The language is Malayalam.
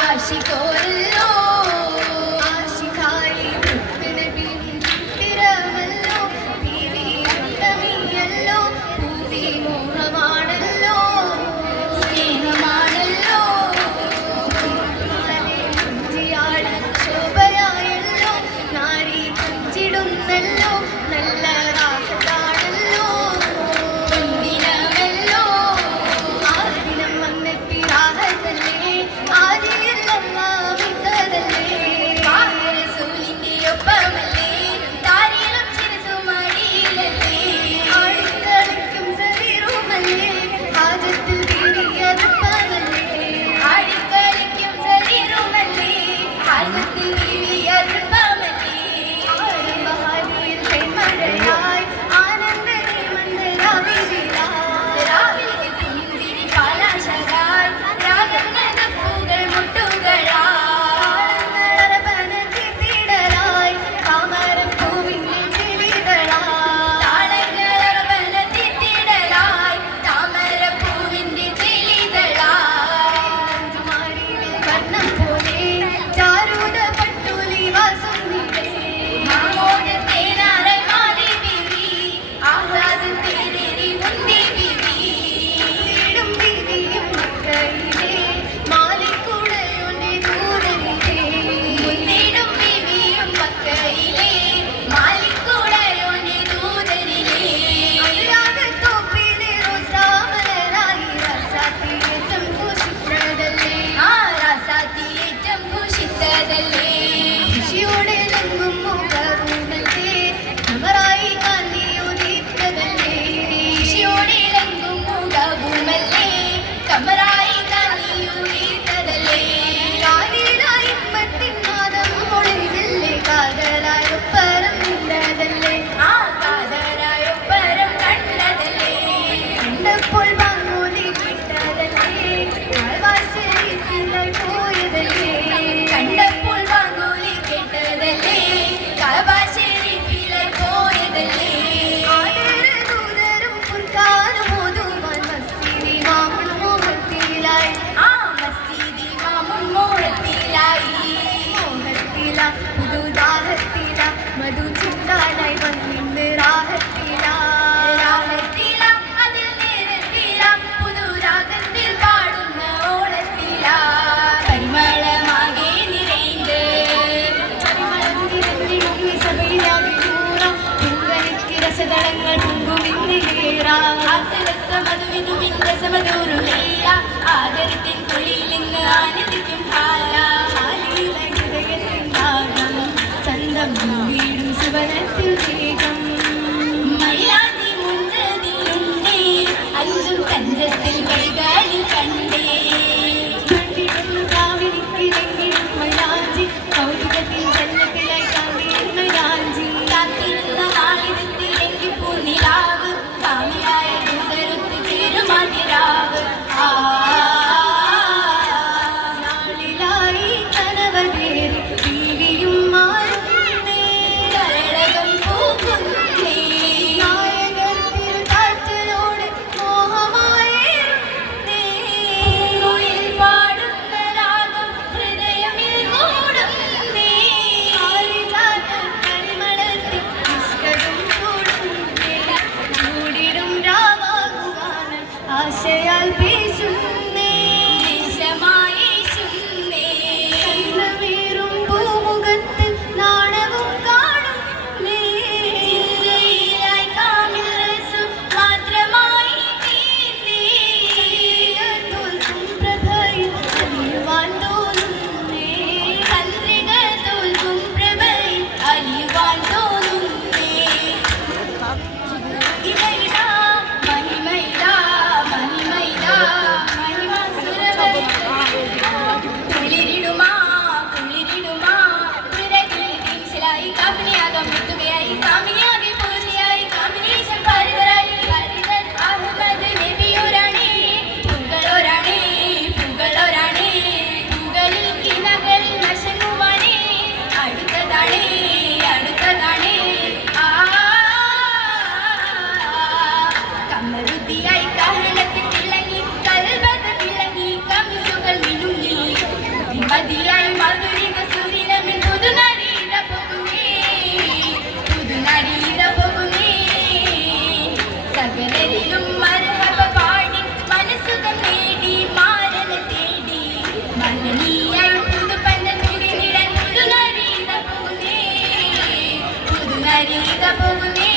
ആശിക്കോരല്ലോ ആശിക്കായി തിരമല്ലോ തീവിയല്ലോ പൂവി മോഹമാണല്ലോ സ്നേഹമാണല്ലോ കുഞ്ചിയാള ശോഭയായല്ലോ നാരി കുഞ്ചിടുന്നല്ലോ നല്ല രാഹത്താണല്ലോ പൊന്നിനമല്ലോ ആദിനം വന്നെത്തി രാഹത്തല്ലേ കണ്ടപ്പോൾ വാങ്ങൂലി കേട്ടതല്ലേ വീടും സുവനത്തിൽ വേഗം മൈലാഞ്ചി മുഞ്ചതിലുണ്ടേ അഞ്ചും കഞ്ചത്തിൽ കൈകാലി കണ്ടേ കണ്ടിടുന്നു കാവിരിക്കിലെങ്കിലും മൈലാഞ്ചി കൗതുകത്തിൽ ജന്മത്തിലായി കാന്തിയിൽ മൈലാഞ്ചി കാത്തിരുന്ന നാളിതെത്തിലെങ്കിൽ പൂനിലാവ് കാമിയായ ദൂതരൊത്തു ചേരുമാതിരാവ് നാളിലായി കനവതേറി ദേവിയും മാറുന്നേ കരളകം പൂക്കുന്നേ നായകർ തിരുതാറ്റലോട് മോഹമായിരുന്നേ കുയിൽ പാടുന്ന രാഗം ഹൃദയമിൽ മൂടുന്നേ പാരിജാതം പരിമളത്തിൽ പുഷ്കരും കൂടുന്നേ ചൂടിടും രാവാകുവാന് ആശയാൽ പേശുന്നേ ദേശമായേശുന്നേ ചന്ദ്രവേറും പൂമുഖത്ത് നാണവും കാണുന്നേ ചിന്തയിലായി കാമിൽ രസം മാത്രമായി തീർന്നേ തോൽക്കും പ്രഭയിൽ അലിയുവാൻ തോന്നുന്നേ ചന്ദ്രിക തോൽക്കും പ്രഭയിൽ അലിയുവാൻ തോന്നുന്നേ ഇതാ മഹിമൈതാ മഹിമൈതാ മഹിമ കുളിരിടുമാ കുളിരിടുമാ പിറകിൽ തിരിച്ചിലായി കാമിനിയാകാൻ മുത്തുകയായി കാമിനിയാകെ പൂർത്തിയായി കാമിനീശൻ പാരിതരായി പാരിതൻ അഹമ്മദ് നബിയൊരാണേ പൂങ്കളൊരാണേ പൂങ്കളൊരാണേ പൂങ്കളിൽ കിനകളിൽ നശങ്ങുവാനേ അടുത്തതാണേ അടുത്തതാണേ കമ്മരുദ്ധിയായി കാഹളത്തിൽ തിളങ്ങി കൽബത്ത് വിളങ്ങി കമിസുകൾ മിനുങ്ങി മതിയായി മധുരിക സൂര്യനമിൻ പുതുനരീത പോകുന്നേ പുതുനരീത പോകുന്നേ സകലരിലും മരഹബ പാടി മനസ്സുകൾ നേടി മാരനെ തേടി മഹനീയായി പുതുപന്തൽ തുടിനിടൻ പുതുനരീത പോകുന്നേ പുതുനരീത പോകുന്നേ